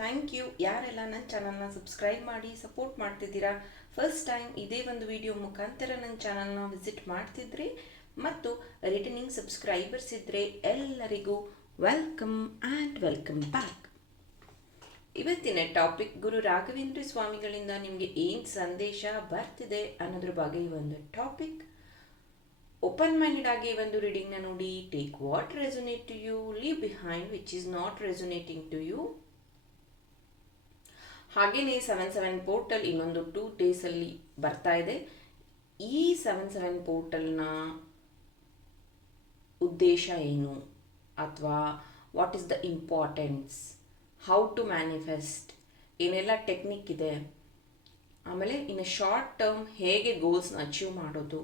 Thank you. ಯಾರೆಲ್ಲ ನನ್ನ ಚಾನಲ್ನ ಸಬ್ಸ್ಕ್ರೈಬ್ ಮಾಡಿ ಸಪೋರ್ಟ್ ಮಾಡ್ತಿದ್ದೀರಾ, ಫಸ್ಟ್ ಟೈಮ್ ಇದೇ ಒಂದು ವಿಡಿಯೋ ಮುಖಾಂತರ ನನ್ನ ಚಾನಲ್ನ ವಿಸಿಟ್ ಮಾಡ್ತಿದ್ರಿ ಮತ್ತು ರಿಟರ್ನಿಂಗ್ ಸಬ್ಸ್ಕ್ರೈಬರ್ಸ್ ಇದ್ದರೆ ಎಲ್ಲರಿಗೂ ವೆಲ್ಕಮ್ ಆ್ಯಂಡ್ ವೆಲ್ಕಮ್ ಬ್ಯಾಕ್. ಇವತ್ತಿನ ಟಾಪಿಕ್ ಗುರು ರಾಘವೇಂದ್ರ ಸ್ವಾಮಿಗಳಿಂದ ನಿಮಗೆ ಏನು ಸಂದೇಶ ಬರ್ತಿದೆ ಅನ್ನೋದ್ರ ಬಗ್ಗೆ ಒಂದು ಟಾಪಿಕ್. ಓಪನ್ ಮೈಂಡೆಡ್ ಆಗಿ ಒಂದು ರೀಡಿಂಗ್ನ ನೋಡಿ take what resonate to you leave behind which is not resonating to you ಹಾಗೆಯೇ ಸೆವೆನ್ ಸೆವೆನ್ ಪೋರ್ಟಲ್ ಇನ್ನೊಂದು ಟೂ ಡೇಸಲ್ಲಿ ಬರ್ತಾ ಇದೆ. ಈ ಸೆವೆನ್ ಸೆವೆನ್ ಪೋರ್ಟಲ್ನ ಉದ್ದೇಶ ಏನು? ಅಥವಾ what is the importance how to manifest ಏನೆಲ್ಲ ಟೆಕ್ನಿಕ್ ಇದೆ? ಆಮೇಲೆ ಇನ್ನು ಶಾರ್ಟ್ ಟರ್ಮ್ ಹೇಗೆ ಗೋಲ್ಸ್ನ ಅಚೀವ್ ಮಾಡೋದು?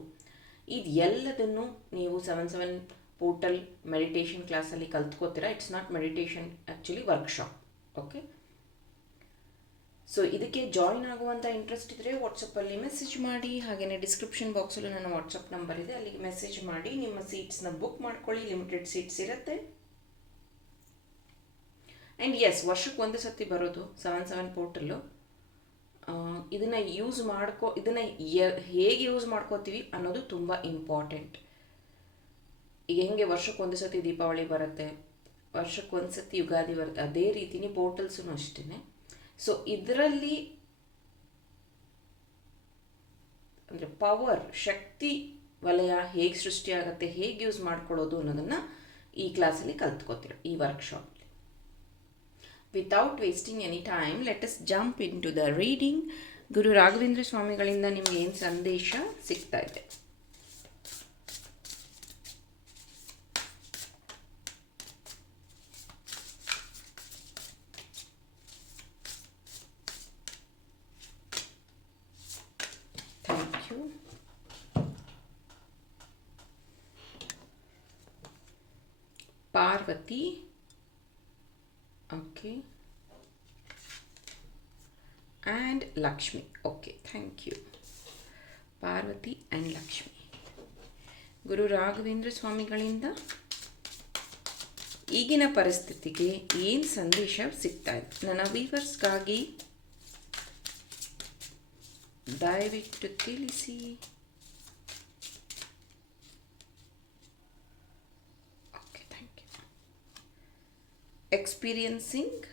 ಇದು ಎಲ್ಲದನ್ನು ನೀವು ಸೆವೆನ್ ಸೆವೆನ್ ಪೋರ್ಟಲ್ ಮೆಡಿಟೇಷನ್ ಕ್ಲಾಸಲ್ಲಿ ಕಲ್ತ್ಕೋತೀರಾ? It's not meditation actually workshop okay so ಇದಕ್ಕೆ ಜಾಯಿನ್ ಆಗುವಂಥ ಇಂಟ್ರೆಸ್ಟ್ ಇದ್ದರೆ ವಾಟ್ಸಪ್ಪಲ್ಲಿ ಮೆಸೇಜ್ ಮಾಡಿ ಹಾಗೆಯೇ ಡಿಸ್ಕ್ರಿಪ್ಷನ್ ಬಾಕ್ಸಲ್ಲೂ ನನ್ನ ವಾಟ್ಸಪ್ ನಂಬರ್ ಇದೆ. ಅಲ್ಲಿಗೆ ಮೆಸೇಜ್ ಮಾಡಿ, ನಿಮ್ಮ ಸೀಟ್ಸ್ನ ಬುಕ್ ಮಾಡ್ಕೊಳ್ಳಿ. ಲಿಮಿಟೆಡ್ ಸೀಟ್ಸ್ ಇರುತ್ತೆ. ಆ್ಯಂಡ್ ಎಸ್ ವರ್ಷಕ್ಕೆ ಒಂದು ಸತಿ ಬರೋದು ಸೆವೆನ್ ಸೆವೆನ್ ಪೋರ್ಟಲ್ಲು ಇದನ್ನು ಯೂಸ್ ಮಾಡ್ಕೋ, ಇದನ್ನು ಹೇಗೆ ಯೂಸ್ ಮಾಡ್ಕೋತೀವಿ ಅನ್ನೋದು ತುಂಬ ಇಂಪಾರ್ಟೆಂಟ್ ಈಗ ಹೆಂಗೆ ವರ್ಷಕ್ಕೆ ಒಂದು ಸತಿ ದೀಪಾವಳಿ ಬರುತ್ತೆ? ವರ್ಷಕ್ಕೆ ಒಂದು ಸತಿ ಯುಗಾದಿ ಬರುತ್ತೆ ಅದೇ ರೀತಿನೇ ಪೋರ್ಟಲ್ಸೂ ಅಷ್ಟೇ ಸೊ ಇದರಲ್ಲಿ ಅಂದರೆ ಪವರ್ ಶಕ್ತಿ ವಲಯ ಹೇಗೆ ಸೃಷ್ಟಿಯಾಗತ್ತೆ ಹೇಗೆ ಯೂಸ್ ಮಾಡ್ಕೊಳ್ಳೋದು ಅನ್ನೋದನ್ನು ಈ ಕ್ಲಾಸಲ್ಲಿ ಕಲ್ತ್ಕೋತೀರ ಈ ವರ್ಕ್ಶಾಪಲ್ಲಿ without wasting any time let us jump into the reading Guru Raghavendra ಸ್ವಾಮಿಗಳಿಂದ ನಿಮ್ಗೆ ಏನು ಸಂದೇಶ ಸಿಗ್ತಾ ಇದೆ thank you Parvati okay and Lakshmi okay thank you Parvati and Lakshmi Guru Raghavendra ಸ್ವಾಮಿಗಳಿಂದ ಈಗಿನ ಪರಿಸ್ಥಿತಿಗೆ ಏನು ಸಂದೇಶ ಸಿಗ್ತಾ ಇದೆ? ನನ್ನ ವೀವರ್ಸ್ಗಾಗಿ ದಯವಿಟ್ಟು ತಿಳಿಸಿ okay thank you experiencing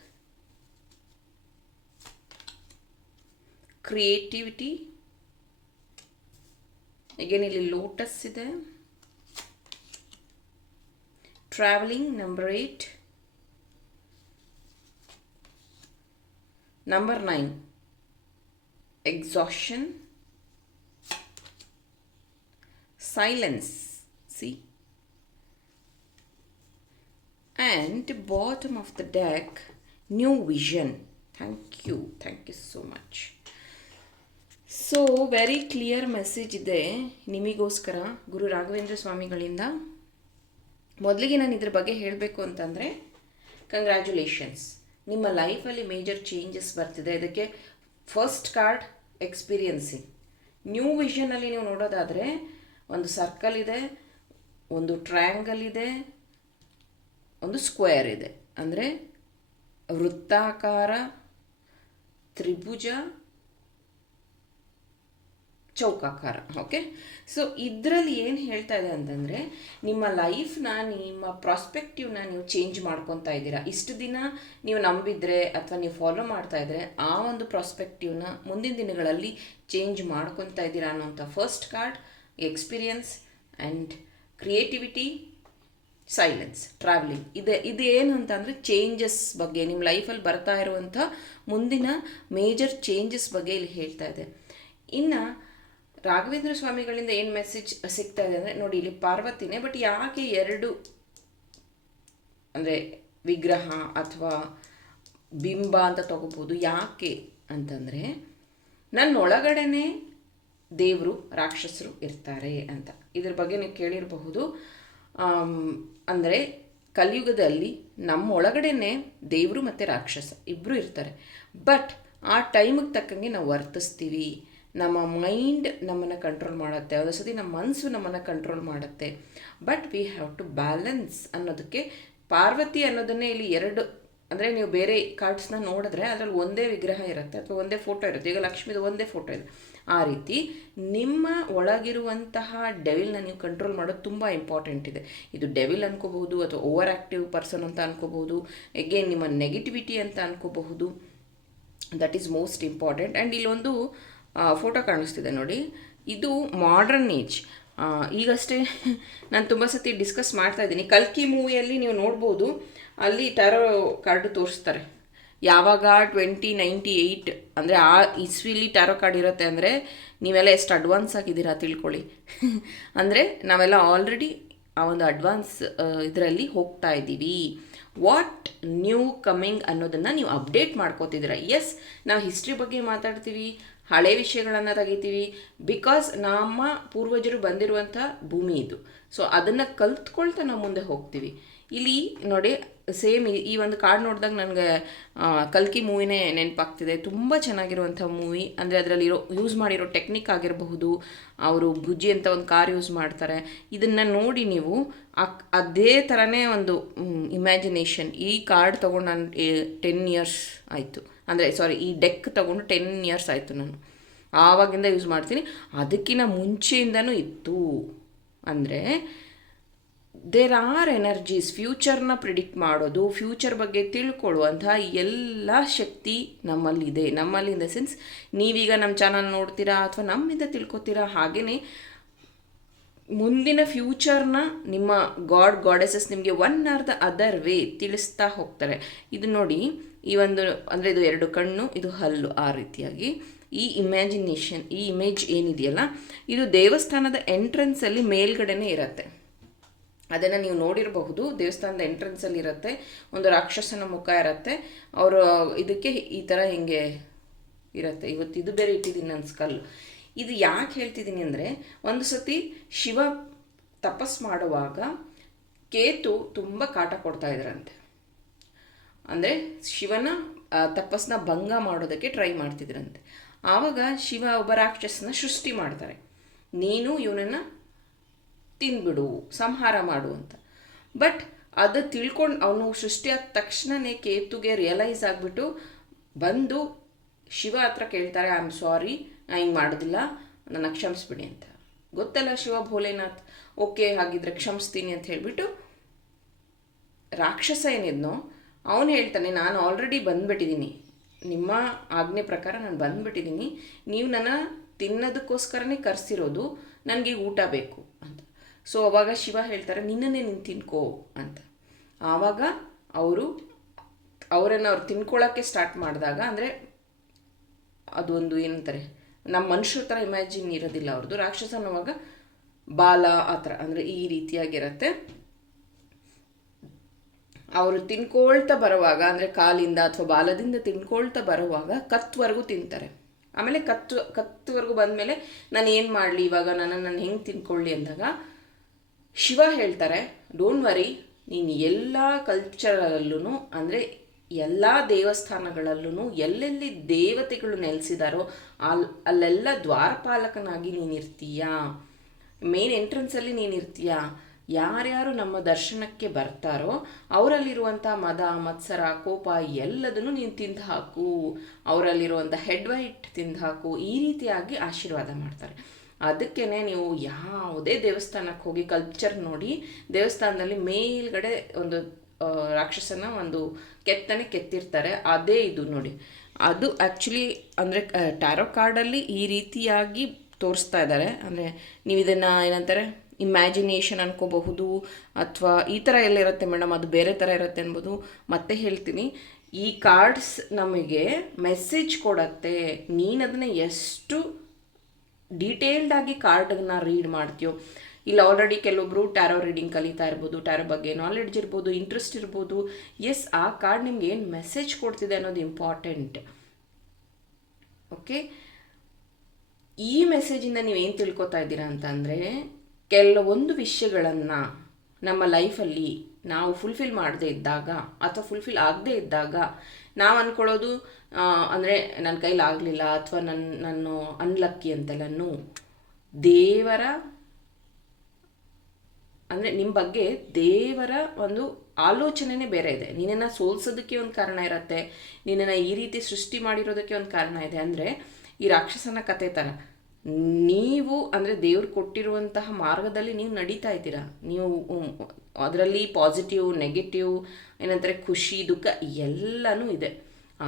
creativity ಈಗೇನು ಇಲ್ಲಿ ಲೋಟಸ್ ಇದೆ. Travelling number eight number nine exhaustion. Silence. See? And bottom of the deck, new vision. Thank you. Thank you so much. So very clear message ಇದೆ ನಿಮಗೋಸ್ಕರ ಗುರು ರಾಘವೇಂದ್ರ ಸ್ವಾಮಿಗಳಿಂದ. ಮೊದಲಿಗೆ ನಾನು ಇದ್ರ ಬಗ್ಗೆ ಹೇಳಬೇಕು ಅಂತಂದರೆ ಕಂಗ್ರ್ಯಾಚುಲೇಷನ್ಸ್ ನಿಮ್ಮ ಲೈಫಲ್ಲಿ ಮೇಜರ್ ಚೇಂಜಸ್ ಬರ್ತಿದೆ. ಇದಕ್ಕೆ ಫಸ್ಟ್ ಕಾರ್ಡ್ ಎಕ್ಸ್ಪೀರಿಯನ್ಸಿಂಗ್ ನ್ಯೂ ವಿಷನಲ್ಲಿ ನೀವು ನೋಡೋದಾದರೆ, ಒಂದು ಸರ್ಕಲ್ ಇದೆ, ಒಂದು ಟ್ರಯಾಂಗಲ್ ಇದೆ ಒಂದು ಸ್ಕ್ವೇರ್ ಇದೆ. ಅಂದರೆ ವೃತ್ತಾಕಾರ, ತ್ರಿಭುಜ, ಚೌಕಾಕಾರ ಓಕೆ ಸೊ ಇದರಲ್ಲಿ ಏನು ಹೇಳ್ತಾ ಇದೆ ಅಂತಂದರೆ, ನಿಮ್ಮ ಲೈಫ್ನ ನಿಮ್ಮ ಪ್ರಾಸ್ಪೆಕ್ಟಿವ್ನ ನೀವು ಚೇಂಜ್ ಮಾಡ್ಕೊತಾ ಇದ್ದೀರಾ. ಇಷ್ಟು ದಿನ ನೀವು ನಂಬಿದರೆ ಅಥವಾ ನೀವು ಫಾಲೋ ಮಾಡ್ತಾ ಇದ್ದರೆ ಆ ಒಂದು ಪ್ರಾಸ್ಪೆಕ್ಟಿವ್ನ ಮುಂದಿನ ದಿನಗಳಲ್ಲಿ ಚೇಂಜ್ ಮಾಡ್ಕೊತಾ ಇದ್ದೀರಾ ಅನ್ನೋಂಥ first card experience and creativity silence travelling ಇದೆ ಇದೇನು ಏನು ಅಂತಂದರೆ ಚೇಂಜಸ್ ಬಗ್ಗೆ. ನಿಮ್ಮ ಲೈಫಲ್ಲಿ ಬರ್ತಾ ಇರುವಂಥ ಮುಂದಿನ ಮೇಜರ್ ಚೇಂಜಸ್ ಬಗ್ಗೆ ಇಲ್ಲಿ ಹೇಳ್ತಾ ಇದೆ. ಇನ್ನು ರಾಘವೇಂದ್ರ ಸ್ವಾಮಿಗಳಿಂದ ಏನು ಮೆಸೇಜ್ ಸಿಗ್ತಾ ಇದೆ ಅಂದರೆ, ನೋಡಿ, ಇಲ್ಲಿ ಪಾರ್ವತಿನೇ ಬಟ್ ಯಾಕೆ ಎರಡು ಅಂದರೆ ವಿಗ್ರಹ ಅಥವಾ ಬಿಂಬ ಅಂತ ತಗೋಬೋದು? ಯಾಕೆ ಅಂತಂದರೆ, ನನ್ನೊಳಗಡೆನೇ ದೇವರು, ರಾಕ್ಷಸರು ಇರ್ತಾರೆ ಅಂತ. ಇದ್ರ ಬಗ್ಗೆ ನೀವು ಕೇಳಿರಬಹುದು. ಅಂದರೆ ಕಲಿಯುಗದಲ್ಲಿ ನಮ್ಮ ಒಳಗಡೆನೆ ದೇವರು ಮತ್ತು ರಾಕ್ಷಸ ಇಬ್ಬರು ಇರ್ತಾರೆ. ಬಟ್ ಆ ಟೈಮಿಗೆ ತಕ್ಕಂಗೆ ನಾವು ವರ್ತಿಸ್ತೀವಿ. ನಮ್ಮ ಮೈಂಡ್ ನಮ್ಮನ್ನು ಕಂಟ್ರೋಲ್ ಮಾಡುತ್ತೆ. ಒಂದು ಸತಿ ನಮ್ಮ ಮನಸ್ಸು ನಮ್ಮನ್ನು ಕಂಟ್ರೋಲ್ ಮಾಡುತ್ತೆ. But we have to balance ಅನ್ನೋದಕ್ಕೆ ಪಾರ್ವತಿ ಅನ್ನೋದನ್ನೇ ಇಲ್ಲಿ ಎರಡು, ಅಂದರೆ ನೀವು ಬೇರೆ ಕಾರ್ಡ್ಸ್ನ ನೋಡಿದ್ರೆ ಅದರಲ್ಲಿ ಒಂದೇ ವಿಗ್ರಹ ಇರುತ್ತೆ ಅಥವಾ ಒಂದೇ ಫೋಟೋ ಇರುತ್ತೆ. ಈಗ ಲಕ್ಷ್ಮೀದು ಒಂದೇ ಫೋಟೋ ಇದೆ. ಆ ರೀತಿ ನಿಮ್ಮ ಒಳಗಿರುವಂತಹ ಡೆವಿಲ್ನ ನೀವು ಕಂಟ್ರೋಲ್ ಮಾಡೋದು ತುಂಬ ಇಂಪಾರ್ಟೆಂಟ್ ಇದೆ. ಇದು ಡೆವಿಲ್ ಅನ್ಕೋಬಹುದು ಅಥವಾ ಓವರ್ ಆ್ಯಕ್ಟಿವ್ ಪರ್ಸನ್ ಅಂತ ಅನ್ಕೋಬಹುದು ಎಗೇನ್ ನಿಮ್ಮ ನೆಗೆಟಿವಿಟಿ ಅಂತ ಅನ್ಕೋಬಹುದು. That is most important and ಇಲ್ಲೊಂದು ಫೋಟೋ ಕಾಣಿಸ್ತಿದೆ ನೋಡಿ. ಇದು ಮಾಡ್ರನ್ ಏಜ್ ಈಗಷ್ಟೇ ನಾನು ತುಂಬ ಸತಿ ಡಿಸ್ಕಸ್ ಮಾಡ್ತಾ ಇದ್ದೀನಿ. ಕಲ್ಕಿ ಮೂವಿಯಲ್ಲಿ ನೀವು ನೋಡ್ಬೋದು, ಅಲ್ಲಿ ಟ್ಯಾರೋ ಕಾರ್ಡು ತೋರಿಸ್ತಾರೆ. ಯಾವಾಗ ಟ್ವೆಂಟಿ ನೈಂಟಿ ಏಯ್ಟ್ ಅಂದರೆ ಆ ಇಸ್ವಿಲಿ ಟ್ಯಾರೋ ಕಾರ್ಡ್ ಇರುತ್ತೆ ಅಂದರೆ ನೀವೆಲ್ಲ ಎಷ್ಟು ಅಡ್ವಾನ್ಸ್ ಆಗಿದ್ದೀರಾ ತಿಳ್ಕೊಳ್ಳಿ. ಅಂದರೆ ನಾವೆಲ್ಲ ಆಲ್ರೆಡಿ ಆ ಒಂದು ಅಡ್ವಾನ್ಸ್ ಇದರಲ್ಲಿ ಹೋಗ್ತಾ ಇದ್ದೀವಿ. ವಾಟ್ ನ್ಯೂ ಕಮಿಂಗ್ ಅನ್ನೋದನ್ನು ನೀವು ಅಪ್ಡೇಟ್ ಮಾಡ್ಕೋತಿದ್ದೀರಾ. ಎಸ್ ನಾವು ಹಿಸ್ಟ್ರಿ ಬಗ್ಗೆ ಮಾತಾಡ್ತೀವಿ. ಹಳೆ ವಿಷಯಗಳನ್ನು ತೆಗಿತೀವಿ. ಬಿಕಾಸ್ ನಮ್ಮ ಪೂರ್ವಜರು ಬಂದಿರುವಂಥ ಭೂಮಿ ಇದು. ಸೊ ಅದನ್ನು ಕಲ್ತ್ಕೊಳ್ತಾ ನಾವು ಮುಂದೆ ಹೋಗ್ತೀವಿ. ಇಲ್ಲಿ ನೋಡಿ ಸೇಮ್ ಈ ಒಂದು ಕಾರ್ಡ್ ನೋಡಿದಾಗ ನನಗೆ ಕಲ್ಕಿ ಮೂವಿನೇ ನೆನಪಾಗ್ತಿದೆ. ತುಂಬ ಚೆನ್ನಾಗಿರುವಂಥ ಮೂವಿ. ಅಂದರೆ ಅದರಲ್ಲಿರೋ ಯೂಸ್ ಮಾಡಿರೋ ಟೆಕ್ನಿಕ್ ಆಗಿರಬಹುದು. ಅವರು ಬುಜ್ಜಿ ಅಂತ ಒಂದು ಕಾರ್ ಯೂಸ್ ಮಾಡ್ತಾರೆ. ಇದನ್ನು ನೋಡಿ ನೀವು ಅದೇ ಥರನೇ ಒಂದು ಇಮ್ಯಾಜಿನೇಷನ್ ಈ ಕಾರ್ಡ್ ತೊಗೊಂಡು ನಾನು ಟೆನ್ ಇಯರ್ಸ್ ಆಯಿತು. ಅಂದರೆ ಸಾರಿ ಈ ಡೆಕ್ ತೊಗೊಂಡು ಟೆನ್ ಇಯರ್ಸ್ ಆಯಿತು ನಾನು. ಆವಾಗಿಂದ ಯೂಸ್ ಮಾಡ್ತೀನಿ. ಅದಕ್ಕಿಂತ ಮುಂಚೆಯಿಂದನೂ ಇತ್ತು. ಅಂದರೆ ದೇರ್ ಆರ್ ಎನರ್ಜೀಸ್ ಫ್ಯೂಚರ್ನ ಪ್ರಿಡಿಕ್ಟ್ ಮಾಡೋದು ಫ್ಯೂಚರ್ ಬಗ್ಗೆ ತಿಳ್ಕೊಳ್ಳುವಂತಹ ಎಲ್ಲ ಶಕ್ತಿ ನಮ್ಮಲ್ಲಿದೆ. ನಮ್ಮಲ್ಲಿ ಇನ್ ದ ಸೆನ್ಸ್ ನೀವೀಗ ನಮ್ಮ ಚಾನಲ್ ನೋಡ್ತೀರಾ ಅಥವಾ ನಮ್ಮಿಂದ ತಿಳ್ಕೊತೀರಾ ಹಾಗೆಯೇ ಮುಂದಿನ ಫ್ಯೂಚರ್ನ ನಿಮ್ಮ ಗಾಡ್ ಗಾಡೆಸಸ್ ನಿಮಗೆ one or the other way ತಿಳಿಸ್ತಾ ಹೋಗ್ತಾರೆ. ಇದು ನೋಡಿ ಈ ಒಂದು, ಅಂದರೆ ಇದು ಎರಡು ಕಣ್ಣು, ಇದು ಹಲ್ಲು ಆ ರೀತಿಯಾಗಿ. ಈ ಇಮ್ಯಾಜಿನೇಷನ್ ಈ ಇಮೇಜ್ ಏನಿದೆಯಲ್ಲ, ಇದು ದೇವಸ್ಥಾನದ ಎಂಟ್ರೆನ್ಸಲ್ಲಿ ಮೇಲ್ಗಡೆನೇ ಇರುತ್ತೆ. ಅದನ್ನು ನೀವು ನೋಡಿರಬಹುದು, ದೇವಸ್ಥಾನದ ಎಂಟ್ರೆನ್ಸಲ್ಲಿ ಇರುತ್ತೆ, ಒಂದು ರಾಕ್ಷಸನ ಮುಖ ಇರುತ್ತೆ, ಅವರು, ಇದಕ್ಕೆ ಈ ಥರ ಹಿಂಗೆ ಇರುತ್ತೆ. ಇವತ್ತು ಇದು ಬೇರೆ ಇಟ್ಟಿದ್ದೀನಿ ನನ್ನ ಸ್ಕಲ್ ಇದು ಯಾಕೆ ಹೇಳ್ತಿದ್ದೀನಿ ಅಂದರೆ, ಒಂದು ಸತಿ ಶಿವ ತಪಸ್ ಮಾಡುವಾಗ ಕೇತು ತುಂಬ ಕಾಟ ಕೊಡ್ತಾ ಇದ್ರಂತೆ. ಅಂದರೆ ಶಿವನ ತಪಸ್ಸನ್ನ ಭಂಗ ಮಾಡೋದಕ್ಕೆ ಟ್ರೈ ಮಾಡ್ತಿದ್ರಂತೆ. ಆವಾಗ ಶಿವ ಒಬ್ಬ ರಾಕ್ಷಸನ ಸೃಷ್ಟಿ ಮಾಡ್ತಾರೆ. ನೀನು ಇವನನ್ನು ತಿಂದ್ಬಿಡು ಸಂಹಾರ ಮಾಡು ಅಂತ. ಬಟ್ ಅದು ತಿಳ್ಕೊಂಡು ಅವನು ಸೃಷ್ಟಿಯಾದ ತಕ್ಷಣವೇ ಕೇತುಗೆ ರಿಯಲೈಸ್ ಆಗಿಬಿಟ್ಟು ಬಂದು ಶಿವ ಹತ್ರ ಕೇಳ್ತಾರೆ ಐ ಆಮ್ ಸಾರಿ ನಾ ಹಿಂಗೆ ಮಾಡೋದಿಲ್ಲ, ನನ್ನ ಕ್ಷಮಿಸ್ಬಿಡಿ ಅಂತ. ಗೊತ್ತಲ್ಲ ಶಿವ ಭೋಲೆನಾಥ್ ಓಕೆ ಹಾಗಿದ್ರೆ ಕ್ಷಮಿಸ್ತೀನಿ ಅಂತ ಹೇಳಿಬಿಟ್ಟು ರಾಕ್ಷಸ ಏನಿದ್ನೋ ಅವನು ಹೇಳ್ತಾನೆ, ನಾನು ಆಲ್ರೆಡಿ ಬಂದುಬಿಟ್ಟಿದ್ದೀನಿ. ನಿಮ್ಮ ಆಜ್ಞೆ ಪ್ರಕಾರ ನಾನು ಬಂದುಬಿಟ್ಟಿದ್ದೀನಿ. ನೀವು ನನ್ನ ತಿನ್ನೋದಕ್ಕೋಸ್ಕರನೇ ಕರೆಸಿರೋದು, ನನಗೆ ಊಟ ಬೇಕು. ಅಂತ. ಸೊ ಅವಾಗ ಶಿವ ಹೇಳ್ತಾರೆ, ನಿನ್ನನ್ನೇ ನೀನು ತಿನ್ಕೋ. ಅಂತ. ಆವಾಗ ಅವರು, ಅವರನ್ನು ಅವ್ರು ತಿನ್ಕೊಳ್ಳೋಕ್ಕೆ ಸ್ಟಾರ್ಟ್ ಮಾಡಿದಾಗ, ಅಂದರೆ ಅದೊಂದು ಏನಂತಾರೆ ನಮ್ಮ ಮನುಷ್ಯರ ಥರ ಇಮ್ಯಾಜಿನ್ ಇರೋದಿಲ್ಲ ಅವ್ರದ್ದು ರಾಕ್ಷಸನವಾಗ ಬಾಲ ಆ ಥರ ಅಂದರೆ ಈ ರೀತಿಯಾಗಿರುತ್ತೆ. ಅವರು ತಿನ್ಕೊಳ್ತಾ ಬರುವಾಗ, ಅಂದರೆ ಕಾಲಿಂದ ಅಥವಾ ಬಾಲದಿಂದ ತಿನ್ಕೊಳ್ತಾ ಬರುವಾಗ ಕತ್ತುವರೆಗೂ ತಿಂತಾರೆ. ಆಮೇಲೆ ಕತ್ತು ಕತ್ತುವರೆಗೂ ಬಂದಮೇಲೆ ನಾನು ಏನು ಮಾಡಲಿ ಇವಾಗ? ನಾನು ನಾನು ಹೆಂಗೆ ತಿನ್ಕೊಳ್ಳಿ ಅಂದಾಗ ಶಿವ ಹೇಳ್ತಾರೆ ಡೋಂಟ್ ವರಿ ನೀನು ಎಲ್ಲ ಕಲ್ಚರಲ್ಲೂ ಅಂದರೆ ಎಲ್ಲ ದೇವಸ್ಥಾನಗಳಲ್ಲೂ ಎಲ್ಲೆಲ್ಲಿ ದೇವತೆಗಳು ನೆಲೆಸಿದಾರೋ ಅಲ್ಲಿ ಅಲ್ಲೆಲ್ಲ ದ್ವಾರಪಾಲಕನಾಗಿ ನೀನಿರ್ತೀಯ ಮೇನ್ ಎಂಟ್ರೆನ್ಸಲ್ಲಿ ನೀನಿರ್ತೀಯ ಯಾರ್ಯಾರು ನಮ್ಮ ದರ್ಶನಕ್ಕೆ ಬರ್ತಾರೋ ಅವರಲ್ಲಿರುವಂಥ ಮದ, ಮತ್ಸರ, ಕೋಪ ಎಲ್ಲದನ್ನು ನೀನು ತಿಂದು ಹಾಕು ಅವರಲ್ಲಿರುವಂಥ ಹೆಡ್ ವೈಟ್ ತಿಂದು ಹಾಕು ಈ ರೀತಿಯಾಗಿ ಆಶೀರ್ವಾದ ಮಾಡ್ತಾರೆ. ಅದಕ್ಕೇ ನೀವು ಯಾವುದೇ ದೇವಸ್ಥಾನಕ್ಕೆ ಹೋಗಿ ಕಲ್ಚರ್ ನೋಡಿ, ದೇವಸ್ಥಾನದಲ್ಲಿ ಮೇಲ್ಗಡೆ ಒಂದು ರಾಕ್ಷಸನ ಒಂದು ಕೆತ್ತನೆ ಕೆತ್ತಿರ್ತಾರೆ. ಅದೇ ಇದು ನೋಡಿ. ಅದು ಆ್ಯಕ್ಚುಲಿ ಅಂದರೆ ಟ್ಯಾರೋ ಕಾರ್ಡಲ್ಲಿ ಈ ರೀತಿಯಾಗಿ ತೋರಿಸ್ತಾ ಇದ್ದಾರೆ. ಅಂದರೆ ನೀವು ಇದನ್ನು ಏನಂತಾರೆ? ಇಮ್ಯಾಜಿನೇಷನ್ ಅನ್ಕೋಬಹುದು, ಅಥವಾ ಈ ಥರ ಎಲ್ಲ ಇರುತ್ತೆ ಮೇಡಮ್, ಅದು ಬೇರೆ ಥರ ಇರುತ್ತೆ ಅನ್ಬೋದು. ಮತ್ತೆ ಹೇಳ್ತೀನಿ, ಈ ಕಾರ್ಡ್ಸ್ ನಮಗೆ ಮೆಸೇಜ್ ಕೊಡತ್ತೆ. ನೀನು ಅದನ್ನು ಎಷ್ಟು ಡೀಟೇಲ್ಡಾಗಿ ಕಾರ್ಡನ್ನ ರೀಡ್ ಮಾಡ್ತೀಯೋ. ಇಲ್ಲ ಆಲ್ರೆಡಿ ಕೆಲವೊಬ್ರು ಟ್ಯಾರೋ ರೀಡಿಂಗ್ ಕಲಿತಾ ಇರ್ಬೋದು ಟ್ಯಾರೋ ಬಗ್ಗೆ ನಾಲೆಡ್ಜ್ ಇರ್ಬೋದು ಇಂಟ್ರೆಸ್ಟ್ ಇರ್ಬೋದು. ಎಸ್ ಆ ಕಾರ್ಡ್ ನಿಮ್ಗೆ ಏನು ಮೆಸೇಜ್ ಕೊಡ್ತಿದೆ ಅನ್ನೋದು ಇಂಪಾರ್ಟೆಂಟ್ ಓಕೆ ಈ ಮೆಸೇಜಿಂದ ನೀವೇನು ತಿಳ್ಕೊತಾ ಇದ್ದೀರಾ ಅಂತಂದರೆ ಕೆಲವೊಂದು ವಿಷಯಗಳನ್ನು ನಮ್ಮ ಲೈಫಲ್ಲಿ ನಾವು ಫುಲ್ಫಿಲ್ ಮಾಡದೇ ಇದ್ದಾಗ ಅಥವಾ ಫುಲ್ಫಿಲ್ ಆಗದೇ ಇದ್ದಾಗ ನಾವು ಅಂದ್ಕೊಳ್ಳೋದು ಅಂದರೆ ನನ್ನ ಕೈಲಿ ಆಗಲಿಲ್ಲ ಅಥವಾ ನನ್ನ ನಾನು ಅನ್ಲಕ್ಕಿ ಅಂತೆಲ್ಲನೂ ದೇವರ, ಅಂದರೆ ನಿಮ್ಮ ಬಗ್ಗೆ ದೇವರ ಒಂದು ಆಲೋಚನೆನೇ ಬೇರೆ ಇದೆ. ನಿನ್ನನ್ನು ಸೋಲ್ಸೋದಕ್ಕೆ ಒಂದು ಕಾರಣ ಇರುತ್ತೆ, ನಿನ್ನನ್ನು ಈ ರೀತಿ ಸೃಷ್ಟಿ ಮಾಡಿರೋದಕ್ಕೆ ಒಂದು ಕಾರಣ ಇದೆ. ಅಂದರೆ ಈ ರಾಕ್ಷಸನ ಕತೆ ಥರ ನೀವು, ಅಂದರೆ ದೇವ್ರು ಕೊಟ್ಟಿರುವಂತಹ ಮಾರ್ಗದಲ್ಲಿ ನೀವು ನಡೀತಾ ಇದ್ದೀರಾ? ನೀವು ಅದರಲ್ಲಿ ಪಾಸಿಟಿವ್ ನೆಗೆಟಿವ್ ಏನಂತಾರೆ, ಖುಷಿ, ದುಃಖ ಎಲ್ಲನೂ ಇದೆ.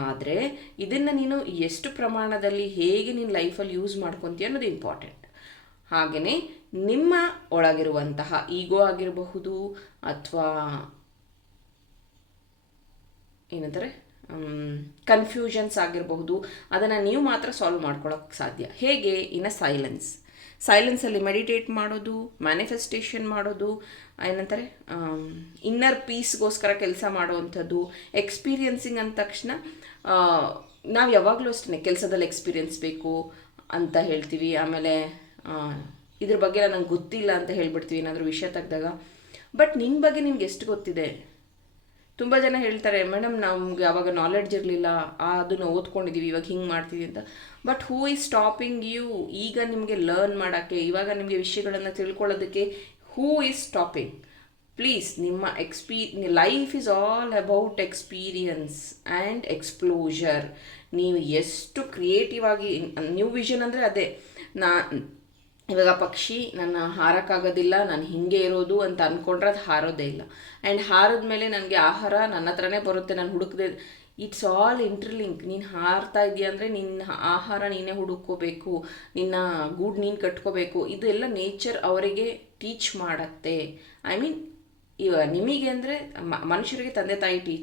ಆದರೆ ಇದನ್ನು ನೀನು ಎಷ್ಟು ಪ್ರಮಾಣದಲ್ಲಿ ಹೇಗೆ ನೀನು ಲೈಫಲ್ಲಿ ಯೂಸ್ ಮಾಡ್ಕೊತೀಯ ಅನ್ನೋದು ಇಂಪಾರ್ಟೆಂಟ್ ಹಾಗೆಯೇ ನಿಮ್ಮ ಒಳಗಿರುವಂತಹ ಈಗೋ ಆಗಿರಬಹುದು ಅಥವಾ ಏನಂತಾರೆ ಕನ್ಫ್ಯೂಷನ್ಸ್ ಆಗಿರಬಹುದು ಅದನ್ನು ನೀವು ಮಾತ್ರ ಸಾಲ್ವ್ ಮಾಡ್ಕೊಳ್ಳೋಕ್ಕೆ ಸಾಧ್ಯ. ಹೇಗೆ? ಇನ್ ಅ ಸೈಲೆನ್ಸ್ ಸೈಲೆನ್ಸಲ್ಲಿ ಮೆಡಿಟೇಟ್ ಮಾಡೋದು ಮ್ಯಾನಿಫೆಸ್ಟೇಷನ್ ಮಾಡೋದು, ಏನಂತಾರೆ ಇನ್ನರ್ ಪೀಸ್ಗೋಸ್ಕರ ಕೆಲಸ ಮಾಡುವಂಥದ್ದು ಎಕ್ಸ್ಪೀರಿಯನ್ಸಿಂಗ್ ಅಂದ ತಕ್ಷಣ ನಾವು ಯಾವಾಗಲೂ ಅಷ್ಟೇ ಕೆಲಸದಲ್ಲಿ ಎಕ್ಸ್ಪೀರಿಯನ್ಸ್ ಬೇಕು ಅಂತ ಹೇಳ್ತೀವಿ. ಆಮೇಲೆ ಇದ್ರ ಬಗ್ಗೆ ನನಗೆ ಗೊತ್ತಿಲ್ಲ ಅಂತ ಹೇಳ್ಬಿಡ್ತೀವಿ ಏನಾದರೂ ವಿಷಯ ತೆಗೆದಾಗ. ಬಟ್ ನಿನ್ನ ಬಗ್ಗೆ ನಿಮ್ಗೆ ಎಷ್ಟು ಗೊತ್ತಿದೆ? ತುಂಬ ಜನ ಹೇಳ್ತಾರೆ ಮೇಡಮ್ ನಮ್ಗೆ ಯಾವಾಗ ನಾಲೆಡ್ಜ್ ಇರಲಿಲ್ಲ, ಅದನ್ನು ಓದ್ಕೊಂಡಿದ್ದೀವಿ ಇವಾಗ ಹಿಂಗೆ ಮಾಡ್ತೀವಿ ಅಂತ. But who is stopping you ಈಗ ನಿಮಗೆ ಲರ್ನ್ ಮಾಡೋಕ್ಕೆ, ಇವಾಗ ನಿಮಗೆ ವಿಷಯಗಳನ್ನು ತಿಳ್ಕೊಳ್ಳೋದಕ್ಕೆ ಹೂ ಈಸ್ ಸ್ಟಾಪಿಂಗ್ ಪ್ಲೀಸ್ ನಿಮ್ಮ ಎಕ್ಸ್ಪೀ life is all about experience and exposure ನೀವು ಎಷ್ಟು ಕ್ರಿಯೇಟಿವ್ ಆಗಿ ನ್ಯೂ ವಿಷನ್ ಅಂದರೆ ಅದೇ, ನಾ ಇವಾಗ ಪಕ್ಷಿ ನನ್ನ ಹಾರಕ್ಕಾಗೋದಿಲ್ಲ, ನಾನು ಹಿಂಗೆ ಇರೋದು ಅಂತ ಅಂದ್ಕೊಂಡ್ರೆ ಅದು ಹಾರೋದೇ ಇಲ್ಲ. ಆ್ಯಂಡ್ ಹಾರದ ಮೇಲೆ ನನಗೆ ಆಹಾರ ನನ್ನ ಹತ್ರನೇ ಬರುತ್ತೆ, ನಾನು ಹುಡುಕದೆ ಇಟ್ಸ್ ಆಲ್ ಇಂಟರ್ಲಿಂಕ್ ನೀನು ಹಾರ್ತಾ ಇದೆಯಾ ಅಂದರೆ ನಿನ್ನ ಆಹಾರ ನೀನೇ ಹುಡುಕೋಬೇಕು ನಿನ್ನ ಗೂಡು ನೀನು ಕಟ್ಕೋಬೇಕು. ಇದೆಲ್ಲ ನೇಚರ್ ಅವರಿಗೆ ಟೀಚ್ ಮಾಡತ್ತೆ. ಐ ಮೀನ್ ಇವ ನಿಮಗೆ ಅಂದರೆ ಮನುಷ್ಯರಿಗೆ ತಂದೆ ತಾಯಿ ಟೀ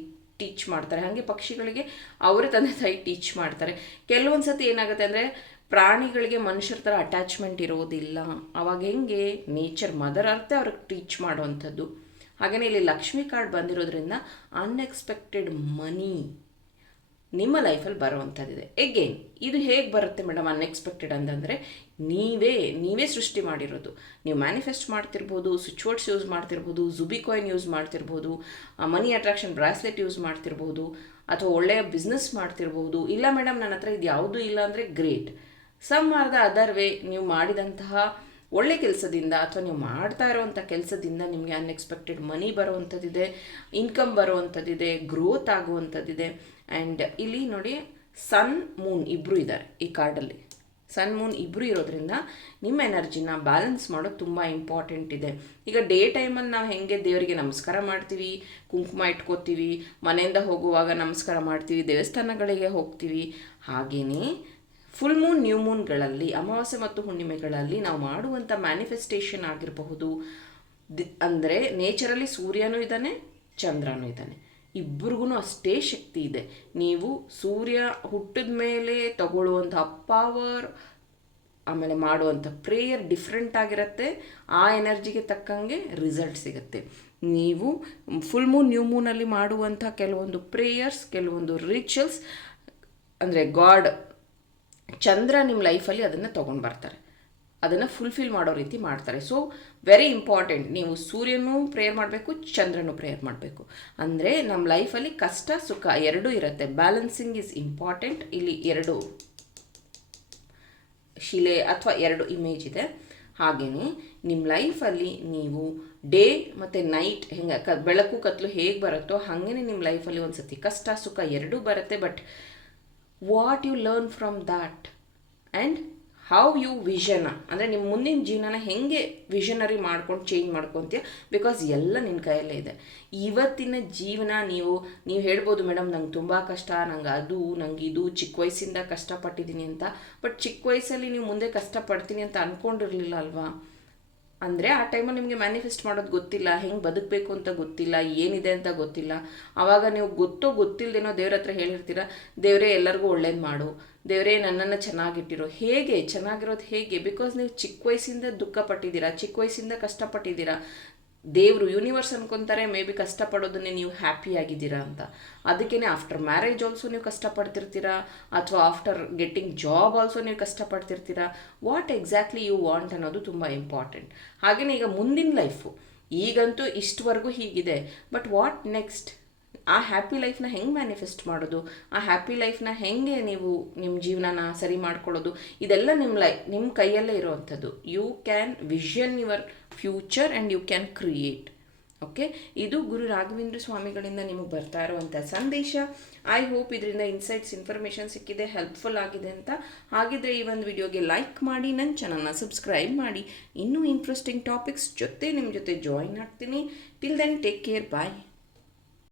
ಟೀಚ್ ಮಾಡ್ತಾರೆ. ಹಾಗೆ ಪಕ್ಷಿಗಳಿಗೆ ಅವರ ತಂದೆ ತಾಯಿ ಟೀಚ್ ಮಾಡ್ತಾರೆ. ಕೆಲವೊಂದು ಸತಿ ಏನಾಗುತ್ತೆ ಅಂದರೆ ಪ್ರಾಣಿಗಳಿಗೆ ಮನುಷ್ಯರ ಥರ ಅಟ್ಯಾಚ್ಮೆಂಟ್ ಇರೋದಿಲ್ಲ. ಅವಾಗ ಹೆಂಗೆ? ನೇಚರ್ ಮದರ್ ಅರ್ಥ ಅವ್ರಿಗೆ ಟೀಚ್ ಮಾಡುವಂಥದ್ದು. ಹಾಗೆಯೇ ಇಲ್ಲಿ ಲಕ್ಷ್ಮಿ ಕಾರ್ಡ್ ಬಂದಿರೋದ್ರಿಂದ ಅನ್ಎಕ್ಸ್ಪೆಕ್ಟೆಡ್ ಮನಿ ನಿಮ್ಮ ಲೈಫಲ್ಲಿ ಬರುವಂಥದ್ದಿದೆ. ಎಗೇನ್ ಇದು ಹೇಗೆ ಬರುತ್ತೆ ಮೇಡಮ್ ಅನ್ಎಕ್ಸ್ಪೆಕ್ಟೆಡ್ ಅಂತಂದರೆ ನೀವೇ ನೀವೇ ಸೃಷ್ಟಿ ಮಾಡಿರೋದು. ನೀವು ಮ್ಯಾನಿಫೆಸ್ಟ್ ಮಾಡ್ತಿರ್ಬೋದು ಸ್ವಿಚ್ ವರ್ಡ್ಸ್ ಯೂಸ್ ಮಾಡ್ತಿರ್ಬೋದು ಜುಬಿ ಕಾಯಿನ್ ಯೂಸ್ ಮಾಡ್ತಿರ್ಬೋದು ಮನಿ ಅಟ್ರಾಕ್ಷನ್ ಬ್ರಾಸ್ಲೆಟ್ ಯೂಸ್ ಮಾಡ್ತಿರ್ಬೋದು, ಅಥವಾ ಒಳ್ಳೆಯ ಬಿಸ್ನೆಸ್ ಮಾಡ್ತಿರ್ಬೋದು. ಇಲ್ಲ ಮೇಡಮ್ ನನ್ನ ಹತ್ರ ಇದು ಯಾವುದೂ ಇಲ್ಲ ಅಂದರೆ great some are the other way ನೀವು ಮಾಡಿದಂತಹ ಒಳ್ಳೆ ಕೆಲಸದಿಂದ ಅಥವಾ ನೀವು ಮಾಡ್ತಾ ಇರೋವಂಥ ಕೆಲಸದಿಂದ ನಿಮಗೆ ಅನ್ಎಕ್ಸ್ಪೆಕ್ಟೆಡ್ ಮನಿ ಬರುವಂಥದ್ದಿದೆ ಇನ್ಕಮ್ ಬರುವಂಥದ್ದಿದೆ ಗ್ರೋತ್ ಆಗುವಂಥದ್ದಿದೆ. ಆ್ಯಂಡ್ ಇಲ್ಲಿ ನೋಡಿ ಸನ್ ಮೂನ್ ಇಬ್ಬರು ಇದ್ದಾರೆ ಈ ಕಾರ್ಡಲ್ಲಿ ಸನ್ ಮೂನ್ ಇಬ್ಬರು ಇರೋದ್ರಿಂದ ನಿಮ್ಮ ಎನರ್ಜಿನ ಬ್ಯಾಲೆನ್ಸ್ ಮಾಡೋದು ತುಂಬ ಇಂಪಾರ್ಟೆಂಟ್ ಇದೆ. ಈಗ ಡೇ ಟೈಮಲ್ಲಿ ನಾವು ಹೇಗೆ ದೇವರಿಗೆ ನಮಸ್ಕಾರ ಮಾಡ್ತೀವಿ, ಕುಂಕುಮ ಇಟ್ಕೋತೀವಿ, ಮನೆಯಿಂದ ಹೋಗುವಾಗ ನಮಸ್ಕಾರ ಮಾಡ್ತೀವಿ, ದೇವಸ್ಥಾನಗಳಿಗೆ ಹೋಗ್ತೀವಿ ಹಾಗೆಯೇ ಫುಲ್ ಮೂನ್ ನ್ಯೂ ಮೂನ್ಗಳಲ್ಲಿ ಅಮಾವಾಸ್ಯೆ ಮತ್ತು ಹುಣ್ಣಿಮೆಗಳಲ್ಲಿ ನಾವು ಮಾಡುವಂಥ ಮ್ಯಾನಿಫೆಸ್ಟೇಷನ್ ಆಗಿರಬಹುದು. ದಿ ಅಂದರೆ ನೇಚರಲ್ಲಿ ಸೂರ್ಯನೂ ಇದ್ದಾನೆ, ಚಂದ್ರನೂ ಇದ್ದಾನೆ. ಇಬ್ಬರಿಗೂ ಅಷ್ಟೇ ಶಕ್ತಿ ಇದೆ. ನೀವು ಸೂರ್ಯ ಹುಟ್ಟಿದ ಮೇಲೆ ತಗೊಳ್ಳುವಂಥ ಪವರ್ ಆಮೇಲೆ ಮಾಡುವಂಥ ಪ್ರೇಯರ್ ಡಿಫ್ರೆಂಟ್ ಆಗಿರುತ್ತೆ. ಆ ಎನರ್ಜಿಗೆ ತಕ್ಕಂಗೆ ರಿಸಲ್ಟ್ ಸಿಗುತ್ತೆ. ನೀವು ಫುಲ್ ಮೂನ್ ನ್ಯೂ ಮೂನಲ್ಲಿ ಮಾಡುವಂಥ ಕೆಲವೊಂದು ಪ್ರೇಯರ್ಸ್ ಕೆಲವೊಂದು ರಿಚುವಲ್ಸ್ ಅಂದರೆ ಗಾಡ್ ಚಂದ್ರ ನಿಮ್ಮ ಲೈಫಲ್ಲಿ ಅದನ್ನು ತೊಗೊಂಡು ಬರ್ತಾರೆ. ಅದನ್ನು ಫುಲ್ಫಿಲ್ ಮಾಡೋ ರೀತಿ ಮಾಡ್ತಾರೆ. ಸೊ ವೆರಿ ಇಂಪಾರ್ಟೆಂಟ್ ನೀವು ಸೂರ್ಯನೂ ಪ್ರೇಯರ್ ಮಾಡಬೇಕು, ಚಂದ್ರನೂ ಪ್ರೇಯರ್ ಮಾಡಬೇಕು. ಅಂದರೆ ನಮ್ಮ ಲೈಫಲ್ಲಿ ಕಷ್ಟ, ಸುಖ ಎರಡೂ ಇರುತ್ತೆ. ಬ್ಯಾಲೆನ್ಸಿಂಗ್ ಈಸ್ ಇಂಪಾರ್ಟೆಂಟ್ ಇಲ್ಲಿ ಎರಡು ಶಿಲೆ ಅಥವಾ ಎರಡು ಇಮೇಜ್ ಇದೆ. ಹಾಗೆಯೇ ನಿಮ್ಮ ಲೈಫಲ್ಲಿ ನೀವು ಡೇ ಮತ್ತು ನೈಟ್ ಹೆಂಗೆ ಕ, ಬೆಳಕು ಕತ್ತಲು ಹೇಗೆ ಬರುತ್ತೋ ಹಾಗೇ ನಿಮ್ಮ ಲೈಫಲ್ಲಿ ಒಂದು ಸತಿ ಕಷ್ಟ, ಸುಖ ಎರಡೂ ಬರುತ್ತೆ. But what you learn from that and how you vision ಅಂದರೆ ನಿಮ್ಮ ಮುಂದಿನ ಜೀವನನ ಹೆಂಗೆ ವಿಷನರಿ ಮಾಡ್ಕೊಂಡು ಚೇಂಜ್ ಮಾಡ್ಕೊತೀಯ? ಬಿಕಾಸ್ ಎಲ್ಲ ನಿನ್ನ ಕೈಯಲ್ಲೇ ಇದೆ. ಇವತ್ತಿನ ಜೀವನ ನೀವು ನೀವು ಹೇಳ್ಬೋದು ಮೇಡಮ್, ನಂಗೆ ತುಂಬ ಕಷ್ಟ, ನಂಗೆ ಅದು, ನಂಗೆ ಇದು, ಚಿಕ್ಕ ವಯಸ್ಸಿಂದ ಕಷ್ಟಪಟ್ಟಿದ್ದೀನಿ ಅಂತ. ಬಟ್ ಚಿಕ್ಕ ವಯಸ್ಸಲ್ಲಿ ನೀವು ಮುಂದೆ ಕಷ್ಟಪಡ್ತೀನಿ ಅಂತ ಅಂದ್ಕೊಂಡಿರಲಿಲ್ಲ ಅಲ್ವಾ? ಅಂದರೆ ಆ ಟೈಮಲ್ಲಿ ನಿಮಗೆ ಮ್ಯಾನಿಫೆಸ್ಟ್ ಮಾಡೋದು ಗೊತ್ತಿಲ್ಲ, ಹೆಂಗೆ ಬದುಕಬೇಕು ಅಂತ ಗೊತ್ತಿಲ್ಲ, ಏನಿದೆ ಅಂತ ಗೊತ್ತಿಲ್ಲ. ಆವಾಗ ನೀವು ಗೊತ್ತೋ ಗೊತ್ತಿಲ್ಲದೇನೋ ದೇವ್ರ ಹತ್ರ ಹೇಳಿರ್ತೀರ ದೇವರೇ, ಎಲ್ಲರಿಗೂ ಒಳ್ಳೇದು ಮಾಡು. ದೇವರೇ, ನನ್ನನ್ನು ಚೆನ್ನಾಗಿಟ್ಟಿರೋ. ಹೇಗೆ? ಚೆನ್ನಾಗಿರೋದು ಹೇಗೆ? ಬಿಕಾಸ್ ನೀವು ಚಿಕ್ಕ ವಯಸ್ಸಿಂದ ದುಃಖ ಪಟ್ಟಿದ್ದೀರಾ, ಚಿಕ್ಕ ವಯಸ್ಸಿಂದ ಕಷ್ಟಪಟ್ಟಿದ್ದೀರಾ. ದೇವರು ಯೂನಿವರ್ಸ್ ಅನ್ಕೊಂತಾರೆ ಮೇ ಬಿ ಕಷ್ಟಪಡೋದನ್ನೇ ನೀವು ಹ್ಯಾಪಿ ಆಗಿದ್ದೀರಾ ಅಂತ. ಅದಕ್ಕೇ ಆಫ್ಟರ್ ಮ್ಯಾರೇಜ್ ಆಲ್ಸೋ ನೀವು ಕಷ್ಟಪಡ್ತಿರ್ತೀರಾ? ಅಥವಾ ಆಫ್ಟರ್ ಗೆಟ್ಟಿಂಗ್ ಜಾಬ್ ಆಲ್ಸೋ ನೀವು ಕಷ್ಟಪಡ್ತಿರ್ತೀರಾ? ವಾಟ್ ಎಕ್ಸಾಕ್ಟ್ಲಿ ಯು ವಾಂಟ್ ಅನ್ನೋದು ತುಂಬ ಇಂಪಾರ್ಟೆಂಟ್ ಹಾಗೆಯೇ ಈಗ ಮುಂದಿನ ಲೈಫು ಈಗಂತೂ ಇಷ್ಟವರೆಗೂ ಹೀಗಿದೆ. ಬಟ್ ವಾಟ್ ನೆಕ್ಸ್ಟ್ ಆ ಹ್ಯಾಪಿ ಲೈಫ್ನ ಹೆಂಗೆ ಮ್ಯಾನಿಫೆಸ್ಟ್ ಮಾಡೋದು? ಆ ಹ್ಯಾಪಿ ಲೈಫ್ನ ಹೆಂಗೆ ನೀವು ನಿಮ್ಮ ಜೀವನನ ಸರಿ ಮಾಡ್ಕೊಳ್ಳೋದು? ಇದೆಲ್ಲ ನಿಮ್ಮ ಲೈ ನಿಮ್ಮ ಕೈಯಲ್ಲೇ ಇರೋವಂಥದ್ದು. You can vision your future and you can create okay ಇದು ಗುರು ರಾಘವೇಂದ್ರ ಸ್ವಾಮಿಗಳಿಂದ ನಿಮಗೆ ಬರ್ತಾ ಇರುವಂಥ ಸಂದೇಶ. ಐ ಹೋಪ್ ಇದರಿಂದ ಇನ್ಸೈಟ್ಸ್ ಇನ್ಫಾರ್ಮೇಷನ್ ಸಿಕ್ಕಿದೆ ಹೆಲ್ಪ್ಫುಲ್ ಆಗಿದೆ ಅಂತ. ಹಾಗಿದ್ರೆ ಈ ಒಂದು ವಿಡಿಯೋಗೆ ಲೈಕ್ ಮಾಡಿ ನನ್ನ ಚಾನಲ್ನ ಸಬ್ಸ್ಕ್ರೈಬ್ ಮಾಡಿ. ಇನ್ನೂ ಇಂಟ್ರೆಸ್ಟಿಂಗ್ ಟಾಪಿಕ್ಸ್ ಜೊತೆ ನಿಮ್ಮ ಜೊತೆ ಜಾಯಿನ್ ಆಗ್ತೀನಿ. Till then take care bye